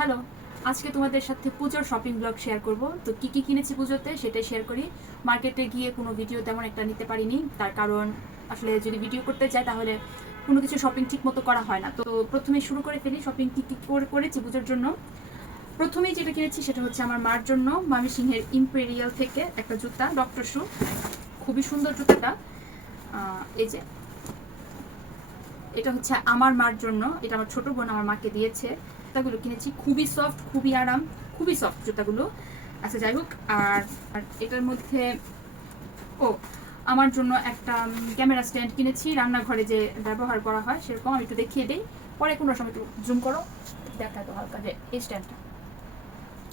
Hello আজকে তোমাদের সাথে পুজোর শপিং ব্লগ শেয়ার করব। তো কি কি কিনেছি পুজোতে সেটাই শেয়ার করি। মার্কেটে গিয়ে কোনো ভিডিও তেমন একটা নিতে পারিনি, তার কারণ আসলে যদি ভিডিও করতে যাই তাহলে কোনো কিছু শপিং ঠিক মতো করা হয় না। তো প্রথমে শুরু করে ফেলি শপিং কি কি করে করেছি পুজোর জন্য। প্রথমেই যেটা কিনেছি সেটা হচ্ছে আমার মার জন্য মামি সিংহের ইম্পেরিয়াল থেকে একটা জুতা ডক্টর শু খুবই সুন্দর জুতাটা। এই যে। এটা হচ্ছে আমার মার জন্য, এটা আমার ছোট বোন আমার মাকে দিয়েছে। জুতাগুলো কিনেছি। খুবই সফট খুবই আরাম, খুবই সফট জুতাগুলো। আচ্ছা যাই হোক, আর এটার মধ্যে, ও, আমার জন্য একটা ক্যামেরা স্ট্যান্ড কিনেছি। রান্নাঘরে যে ব্যবহার করা হয়, সেরকম আমি একটু দেখিয়ে দিই। পরে কোনো সময় একটু জুম করো দেখা তো হালকা যে এই স্ট্যান্ডটা।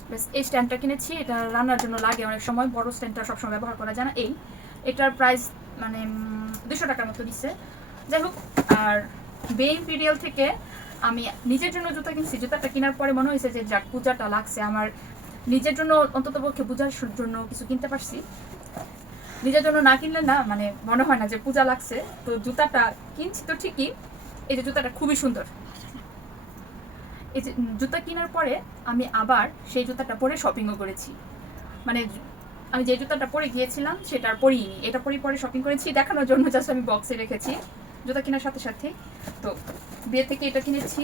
ব্যাস, এই স্ট্যান্ডটা কিনেছি। এটা রান্নার জন্য লাগে অনেক সময়। বড় স্ট্যান্ডটা সবসময় ব্যবহার করা যায় না। এই, এটার প্রাইস মানে দুশো টাকার মতো দিচ্ছে। যাই হোক, আর বে ইম্পিরিয়াল থেকে আমি নিজের জন্য জুতা কিনছি, জুতাটা কেনার পরে মনে হয়েছে যে যাক, পূজাটা লাগছে। আমার নিজের জন্য অন্তত পক্ষে পূজার জন্য কিছু কিনতে পারছি। নিজের জন্য না কিনলে না মানে মনে হয় না যে পূজা লাগছে। তো জুতাটা কিনছি তো ঠিকই, এই যে জুতাটা খুবই সুন্দর। এই যে জুতা কেনার পরে আমি আবার সেই জুতাটা পরে শপিংও করেছি। মানে আমি যে জুতাটা পরে গিয়েছিলাম, সেটা আর পরিনি। এটা পরে পরে শপিং করেছি, দেখানোর জন্য জাস্ট আমি বক্সে রেখেছি। জুতা কেনার সাথে সাথে। তো বিয়ে থেকে এটা কিনেছি।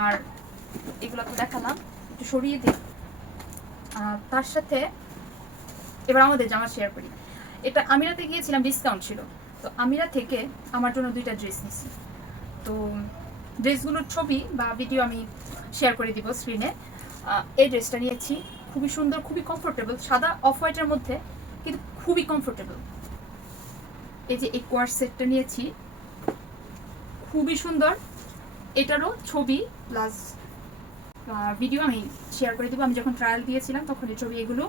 আর এগুলো তো দেখালাম, একটু সরিয়ে দিই। তার সাথে এবার আমাদের জামা শেয়ার করি। এটা আমিরাতে গিয়েছিলাম ডিসকাউন্ট ছিল। তো আমিরা থেকে আমার জন্য দুইটা ড্রেস নিয়েছি তো ড্রেসগুলোর ছবি বা ভিডিও আমি শেয়ার করে দিব স্ক্রিনে এই ড্রেসটা নিয়েছি। খুবই সুন্দর, খুবই কমফোর্টেবল সাদা অফ হোয়াইটের মধ্যে, কিন্তু খুবই কমফোর্টেবল এই যে এই কোয়ার সেটটা নিয়েছি, খুবই সুন্দর। এটারও ছবি প্লাস ভিডিও আমি শেয়ার করে দেবো। আমি যখন ট্রায়াল দিয়েছিলাম, তখন এই ছবি এগুলো।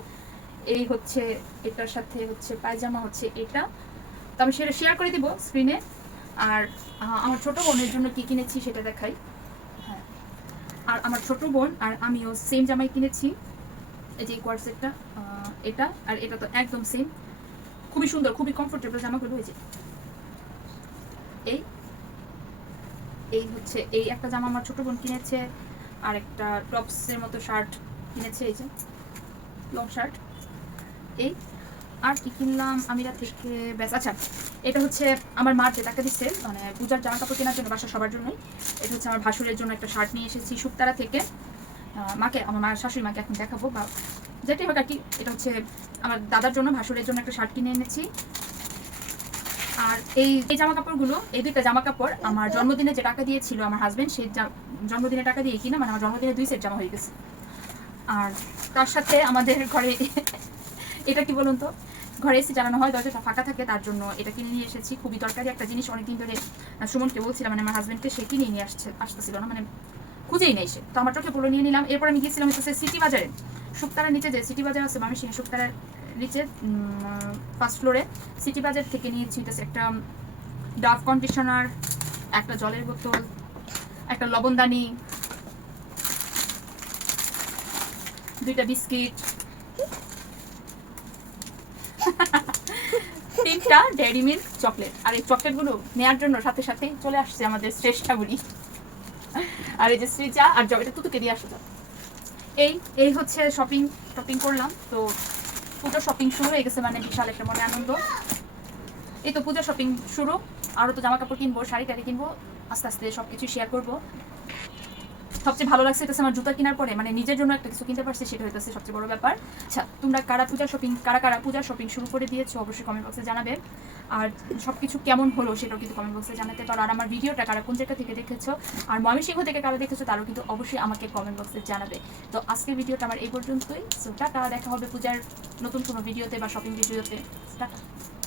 এই হচ্ছে, এটার সাথে হচ্ছে পায়জামা হচ্ছে এটা। তো আমি সেটা শেয়ার করে দিব স্ক্রিনে আর আমার ছোট বোনের জন্য কি কিনেছি সেটা দেখাই। হ্যাঁ। আর আমার ছোট বোন আর আমিও সেম জামাই কিনেছি। এই যে কোয়ার সেটটা এটা। আর এটা তো একদম সেম খুবই সুন্দর, খুবই কমফোর্টেবল জামাগুলো হয়েছে এই এই হচ্ছে, এই একটা জামা আমার ছোট বোন কিনেছে আর একটা টপসের মতো শার্ট কিনেছে, এই যে লং শার্ট এই, আর কি কিনলাম, আমিরা থেকে, ব্যাস আচ্ছা এটা হচ্ছে আমার মার যে টাকা দিচ্ছে মানে পূজার জামা কাপড় কেনার জন্য বাসা সবার জন্যই। এটা হচ্ছে আমার ভাসুরের জন্য একটা শার্ট নিয়ে এসেছি শুক্তারা থেকে। মাকে, আমার মার শাশুড়ি মাকে এখন দেখাবো, বা যেটাই হোক আর কি, এটা হচ্ছে আমার দাদার জন্য, ভাসুরের জন্য একটা শার্ট কিনে এনেছি। আর এই এই জামা কাপড়গুলো এই দুইটা জামা কাপড় আমার জন্মদিনে যে টাকা দিয়েছিল আমার হাজবেন্ড সেই জন্মদিনে টাকা দিয়ে কিনা মানে আমার জন্মদিনে দুই সেট জামা হয়ে গেছে। আর তার সাথে আমাদের ঘরে, এটা কি বলুন তো? ঘরে এসি চালানো হয়, দরজাটা ফাঁকা থাকে, তার জন্য এটা কিনে নিয়ে এসেছি। খুবই দরকারি একটা জিনিস, অনেকদিন ধরে সুমনকে বলছিলাম মানে আমার হাজবেন্ডকে সে কিনে নিয়ে আসছে, আসতেছিল না মানে খুঁজেই নেই সে। তো আমার চোখে পুরো নিয়ে নিলাম। এরপর আমি গিয়েছিলাম হচ্ছে সিটি বাজারে। শুক্তারার নিচে যে সিটি বাজার আছে সিং শুক্তারার নিচে ফার্স্ট ফ্লোরে সিটি বাজার থেকে নিয়েছি হচ্ছে একটা ডাভ কন্ডিশনার একটা জলের বোতল, একটা লবণদানি, দুইটা বিস্কিট, তিনটা ডেয়ারি মিল্ক চকলেট আর এই চকলেটগুলো নেওয়ার জন্য সাথে সাথে চলে আসছে আমাদের শ্রেষ্ঠাগুলি আর এই যে শ্রীজা আর জবেটা তুতুকে দিয়ে আসো যাও। এই এই হচ্ছে শপিং শপিং করলাম। তো পুজো শপিং শুরু হয়ে গেছে মানে বিশাল একটা মনে আনন্দ। এই তো পুজো শপিং শুরু। আরও তো জামা কাপড় কিনবো শাড়ি টাড়ি কিনবো, আস্তে আস্তে সব কিছু শেয়ার করব। সবচেয়ে ভালো লাগছে হচ্ছে আমার জুতা কেনার পরে মানে নিজের জন্য একটা কিছু কিনতে পারছি, সেটা হইতেছে সবচেয়ে বড় ব্যাপার। আচ্ছা তোমরা কারা পূজা শপিং কারা কারা পূজা শপিং শুরু করে দিয়েছ, অবশ্যই কমেন্ট বক্সে জানাবে। আর সব কিছু কেমন হলো সেটাও কিন্তু কমেন্ট বক্সে জানাতে পারো। আর আমার ভিডিওটা কারা কোন জায়গা থেকে দেখেছ, আর ময়মনসিংহ থেকে কারা দেখেছ, তারও কিন্তু অবশ্যই আমাকে কমেন্ট বক্সে জানাবে। তো আজকের ভিডিওটা আমার এই পর্যন্তই। সো টাটা, দেখা হবে পূজার নতুন কোনো ভিডিওতে বা শপিং ভিডিওতে টাটা।